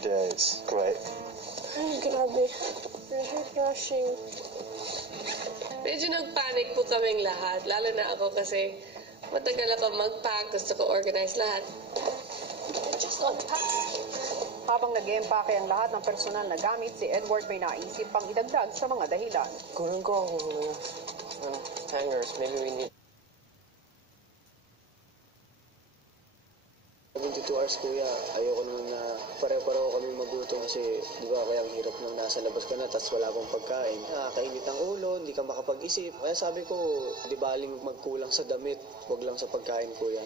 days. Great. Ay, grabe. Rushing. Medyo nag-panic po kaming lahat. Lalo na ako kasi matagal ako mag-pack. Gusto ko organize lahat. Just unpack. Habang nag-empake ang lahat ng personal na gamit, si Edward may naisip pang idagdag sa mga dahilan. Kunin ko ang hangers. Maybe we need 72 hours, kuya. Ayoko naman na pare-pareho kami magutom kasi di ba kaya ang hirap nung nasa labas ka na tapos wala pang pagkain. Nakakainit ang ulo, hindi ka makapag-isip. Kaya sabi ko, di baling magkulang sa damit, wag lang sa pagkain, kuya.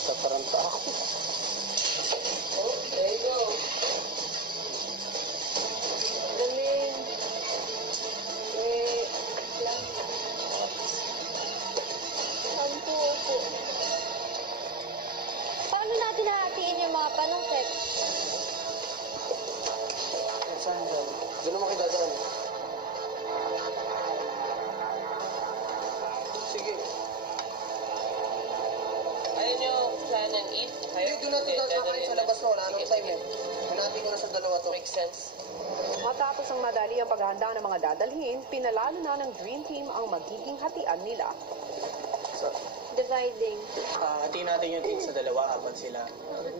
Tataranta ako. Oh, there you go. Galing. Lang. Sampo po. Paano natin hahatiin yung mga panungkit? Saan dyan? Doon naman kayo dadaan. Sige. Ayaw nyo plan and eat? Hindi, doon natin dadaan sa labas na. Wala nang time eh. Hanapin ko na sa dalawa to. Makes sense. Matapos ang madali ang paghahanda ng mga dadalhin, pinalalo na ng Dream Team ang magiging hatian nila. Dividing. Hatiin natin yung team sa dalawa, apat sila.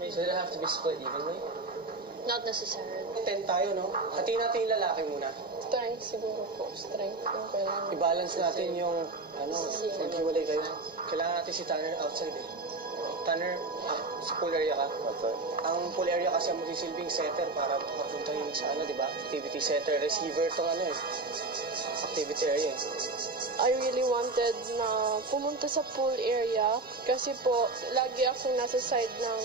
So they have to be split evenly? Not necessarily. 10 tayo, no? Hatiin natin yung lalaki muna. Strength siguro po. Strength yung kailangan. I-balance natin yung, maghiwalay kayo. Kailangan natin si Tanner outside eh. Tanner, sa pool area ka. Ang pool area kasi ang magsisilbing setter para mapunta yun sa di ba? Activity setter, receiver tong activity area. I really wanted na pumunta sa pool area kasi po lagi akong nasa side ng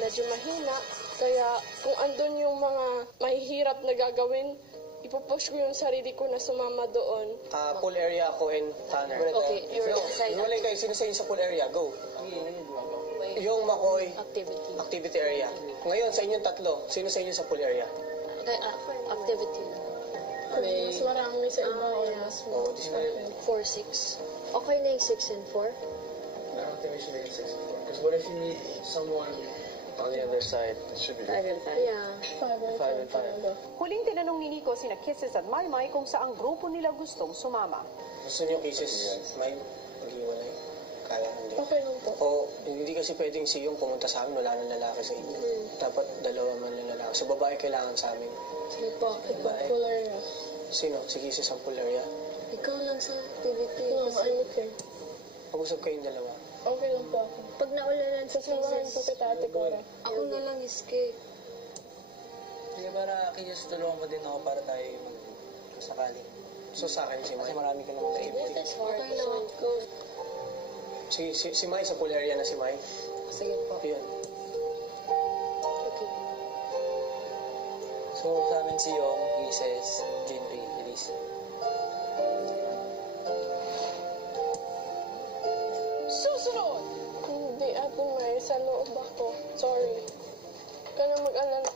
medyo mahina. Kaya kung andun yung mga mahihirap na gagawin, ipupush ko yung sarili ko na sumama doon. Pool area ako and Tanner. Okay, you're outside. Hiwalay kayo, sino sa inyo sa pool area? Go. Yung McCoy Activity. area. Ngayon, sa inyong tatlo, sino sa inyo sa pool area? Okay, activity. Mas marami sa iba or mas Oh, this way. 4, 6. Okay na yung 6 and 4? I don't think we should make it 6 and 4. Because what if you meet someone on the other side? It should be 5 and 5. Yeah. 5 and 5. Huling tinanong ni Nico sina Kisses at Maymay kung saang grupo nila gustong sumama. Gusto niyo kisses? May maghiwalay? Kaya hindi. Okay lang po. O hindi kasi pwedeng si yung pumunta sa amin, wala nang lalaki sa inyo. Dapat dalawa man lang lalaki. Sa babae kailangan sa amin. Sige po. Pool area. Sino? Si Kisses ang pool area. Ikaw lang sa activity. No, I'm okay. Pag-usap kayong dalawa. Okay lang po ako. Pag naulanan sa Sasamahan ko kita Ate Cora. Ako na lang iske. Sige, para kiyas tulungan mo din ako para tayo sakali. So sa akin si Mai. Kasi marami ka naman activity. Okay lang ako. Si Mai sa pool area na si Mai. Sige po. Yun. Okay. So sa amin si Yong, Kisses, Jinri, Elise. Susunod! Hindi, Ate May. Sa loob ako. Sorry. Ka na mag-alala.